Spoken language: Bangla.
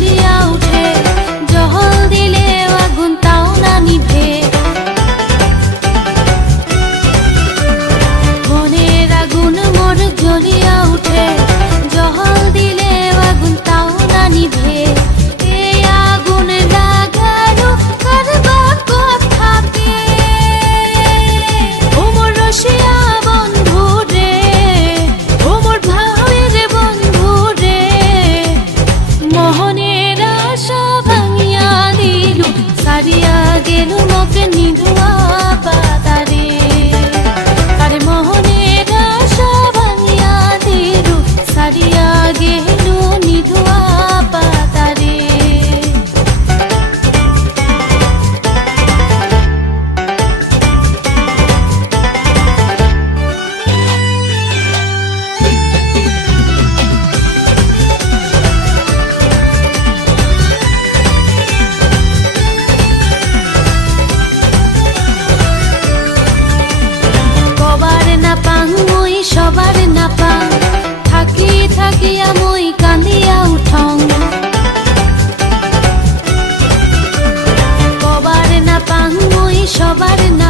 জ্বলিয়া উঠে, জহল দিলে আগুন তাও না নিভে। মনের আগুন মোর জ্বলিয়া উঠে, জহল দিলে আগুন তাও না নিভে। এই আগুন লাগালো কারবা কথা পেয়ে, ও মোর রসিয়া বন্ধু রে, ও মোর ভাবের বন্ধু রে। মোহনের আশা ভাঙিয়া দিলু, সারিয়া গেল মোকে নিধুয়া পাতারে। আরে মোহনের আশা ভাঙিয়া দিলু, সারিয়া গেল নিধুয়া পাতারে। কবার না পাং মই সবার না পাং, থাকি থাকিয়া মই কান্দিয়া উঠং। কবার না পাং মই সবার না